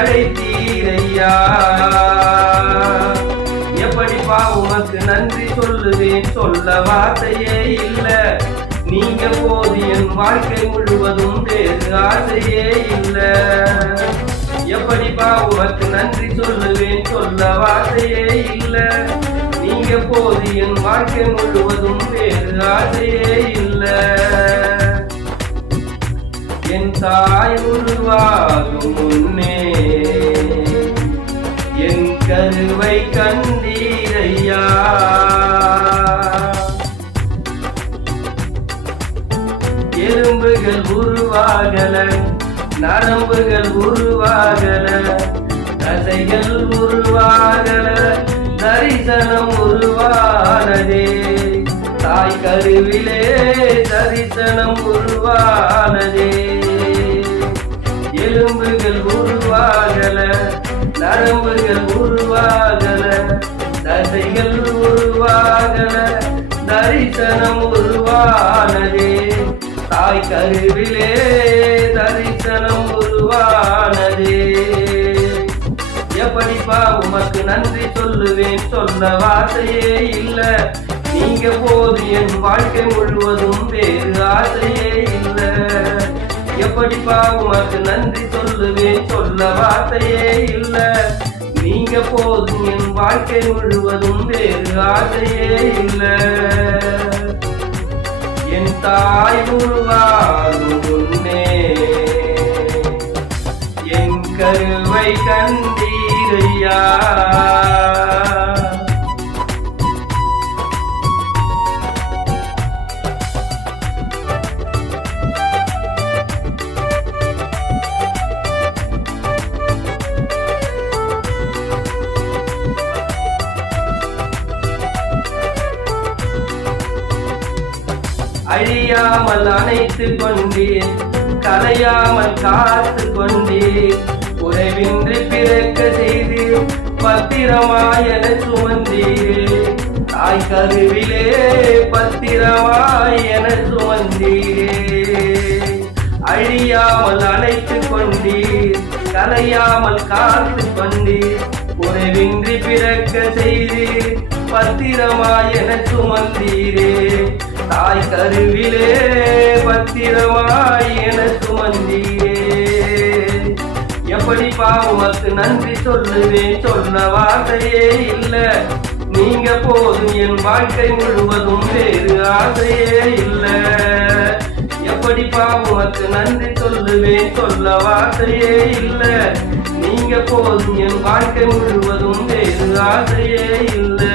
அழைத்தீரையா எப்படிப்பா உமக்கு நன்றி சொல்லுவேன்? சொல்ல வார்த்தையே இல்ல. நீங்க போது என் வாழ்க்கை முழுவதும் வேறு ஆசையே இல்ல. எப்படிப்பா உமக்கு நன்றி சொல்லுவேன்? சொல்ல வார்த்தையே இல்ல. நீங்க போது என் வாழ்க்கை முழுவதும் வேறு ஆசையே இல்ல. என் தாய் உருவாகும் முன்னே கருணை கண்டீரையா. எறும்புகள் உருவாகல நரம்புகள் உருவாகல தசைகள் உருவாகல தரிசனம் உருவானதே. தாய் கருவிலே தரிசனம் உருவானதே. எலும்புகள் உருவாகல நரம்புகள் உரு உருவாகல தசைகள் உருவாகல தரிசனம் உருவானதே. தாய் கருவிலே தரிசனம் உருவானதே. எப்படிப்பா உமக்கு நன்றி சொல்லுவேன் சொல்ல வார்த்தையே இல்ல. நீங்க போது என் வாழ்க்கை முழுவதும் வேறு ஆசையே இல்ல. எப்படிப்பா உமக்கு நன்றி சொல்லுவேன் சொல்ல வார்த்தையே இல்ல. நீங்க போதும் என் வாழ்க்கை முழுவதும் வேறு ஆசையே இல்லை. என் தாய் உருவாகும் முன்னே என் கருவை கண்டீரையா அழியாமல் அணைத்து கொண்டீர் கலையாமல் காத்து கொண்டீர். உறவின்றி பிறக்க செய்து பத்திரமாயன சுமந்தீர். தாய் கருவிலே பத்திரமாயன சுமந்தீரே. அழியாமல் அணைத்து கொண்டீர் கலையாமல் காத்து கொண்டீர். உறவின்றி பிறக்க செய்தீர் பத்திரமாயன சுமந்தீரே. தாய் கருவிலே பத்திரமாய் என சுமந்தீரே எப்படி பாவமக்கு நன்றி சொல்லுவேன் சொல்ல வார்த்தையே இல்ல. நீங்க போதும் என் வாழ்க்கை முழுவதும் வேறு ஆசையே இல்ல. எப்படி பாவமக்கு நன்றி சொல்லுவேன் சொல்ல வார்த்தையே இல்ல. நீங்க போதும் என் வாழ்க்கை முழுவதும் வேறு ஆசையே இல்லை.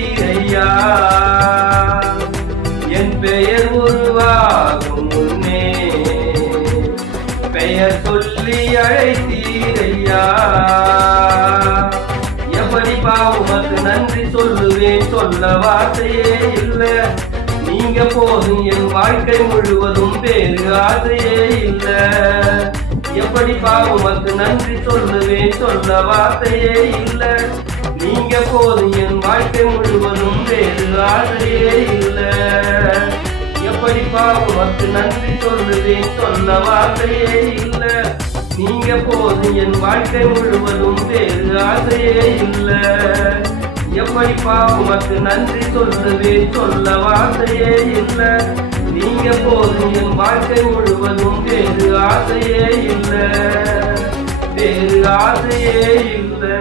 பெயர் சொல்லி அழைத்தீரையா? எப்படி பாவமக்கு நன்றி சொல்லுவேன் சொல்ல வார்த்தையே இல்ல. நீங்க போதும் என் வாழ்க்கை முழுவதும் வேறு ஆசையே இல்லை. எப்படி பாவமக்கு நன்றி சொல்லுவேன் சொல்ல வார்த்தையே இல்ல. நீங்க போதும் என் வாழ்க்கை முழுவதும் வேறு ஆசையே இல்லை. எப்படி பாவமக்கு நன்றி சொல்லுவேன் சொல்ல வார்த்தையே நீங்க போது என் வாழ்க்கை முழுவதும் வேறு ஆசையே இல்லை. எப்படிப்பா உமக்கு நன்றி சொல்லுவேன் சொல்ல வார்த்தையே இல்லை. நீங்க போது என் வாழ்க்கை முழுவதும் வேறு ஆசையே இல்லை. வேறு ஆசையே இல்லை.